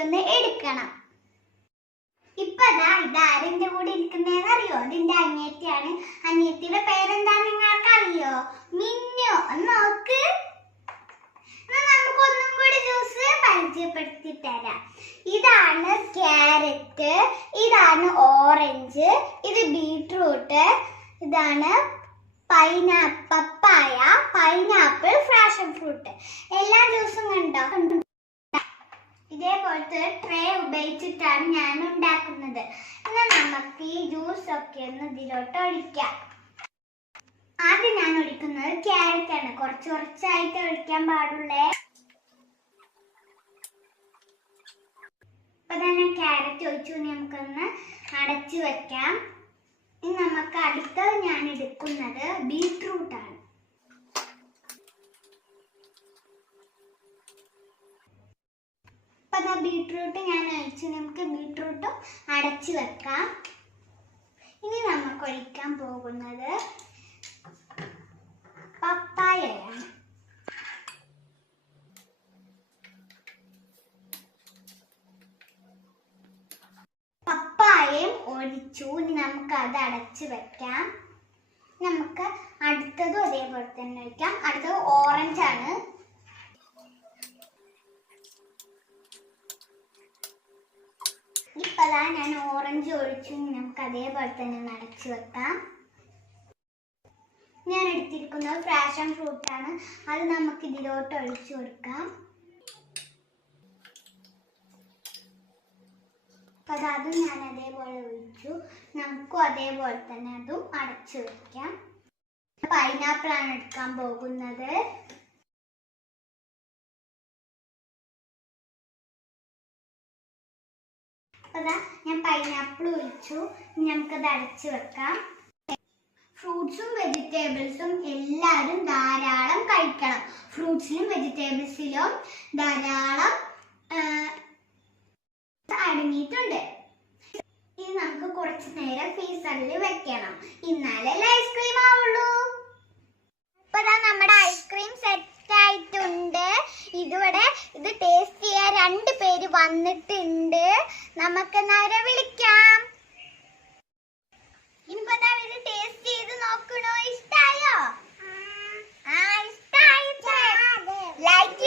Juice എടുക്കണം. ഇപ്പൊ ദാ ഇതാരിന്റെ കൂടെ ഇരിക്കുന്നതെന്ന് അറിയോ? ഇതിന്റെ അനിയത്തിയാണ്. അനിയത്തിയുടെ പേരെന്താ നിങ്ങൾക്ക് അറിയോ മിന്നു നോക്ക്. എന്നാ നമുക്ക് ഒന്നും കൂടി ജ്യൂസ് പരിചയപ്പെടുത്തി തരാം. ഇതാണ് ക്യാരറ്റ് ഇതാണ് ഓറഞ്ച് ഇത് ബീട്രൂട്ട് ഇതാണ് pineapple papaya pineapple passion fruit. എല്ലാ ജ്യൂസും കണ്ടോ? ഇതേപോലത്തെ ട്രേ ഉപയോഗിച്ചിട്ടാണ് ഞാൻ ഉണ്ടാക്കുന്നത്. എന്നാൽ നമുക്ക് ഈ ജ്യൂസ് ഒക്കെ ഒന്ന് ഇതിലോട്ട് ഒഴിക്കാം. ആദ്യം ഞാൻ ഒഴിക്കുന്നത് ക്യാരറ്റ് ആണ്. കുറച്ച് കുറച്ചായിട്ട് ഒഴിക്കാൻ പാടുള്ളേ. ഇപ്പൊ തന്നെ ക്യാരറ്റ് ഒഴിച്ചു നമുക്കൊന്ന് അടച്ചു വെക്കാം. ഇനി നമുക്ക് അടുത്തത് ഞാൻ എടുക്കുന്നത് ബീറ്റ്റൂട്ട് ആണ് ഇപ്പൊ ബീട്രൂട്ട് ഞാൻ അഴിച്ചു നമുക്ക് ബീട്രൂട്ടും അടച്ചു വെക്കാം. ഇനി നമുക്ക് ഒഴിക്കാൻ പോകുന്നത് പപ്പായയാണ്. പപ്പായയും ഒഴിച്ചു. ഇനി നമുക്ക് അത് അടച്ചു വെക്കാം. നമുക്ക് അടുത്തതും അതേപോലെ തന്നെ വെക്കാം അടുത്തത് ഓറഞ്ച് ഇപ്പതാ ഞാൻ ഓറഞ്ച് ഒഴിച്ചു നമുക്ക് അതേപോലെ തന്നെ ഒന്ന് വെക്കാം. ഞാൻ എടുത്തിരിക്കുന്നത് ഫ്രൂട്ട് ആണ്. അത് നമുക്ക് ഇതിലോട്ട് ഒഴിച്ചു കൊടുക്കാം. അപ്പൊ അത് ഞാൻ അതേപോലെ ഒഴിച്ചു. നമുക്കും അതേപോലെ തന്നെ അതും അടച്ചു പൈനാപ്പിൾ ആണ് എടുക്കാൻ പോകുന്നത്. അപ്പൊ ഞാൻ പൈനാപ്പിൾ ഒഴിച്ചു. നമുക്കത് അടച്ചു വെക്കാം. ഫ്രൂട്ട്സും വെജിറ്റബിൾസും എല്ലാവരും ധാരാളം കഴിക്കണം. ഫ്രൂട്ട്സിലും വെജിറ്റബിൾസിലും ധാരാളം അടങ്ങിയിട്ടുണ്ട്. ഇനി നമുക്ക് കുറച്ച് നേരം ഫ്രീസറിൽ വെക്കണം. എന്നാലേ ഐസ്ക്രീം ആവുള്ളൂ. ഇപ്പൊ ദാ നമ്മുടെ ഐസ്ക്രീം സെറ്റ് ആയിട്ടുണ്ട്. ഇതിവിടെ ഇത് ടേസ്റ്റ് ചെയ്യാൻ രണ്ട് പേര് വന്നിട്ടുണ്ട്. നമുക്ക് നരെ വിളിക്കാം. ഇനിയിപ്പോ ഇത് ടേസ്റ്റ് ചെയ്ത് നോക്കണോ? ഇഷ്ടായോ? ആ ഇഷ്ടായി ലൈക്ക്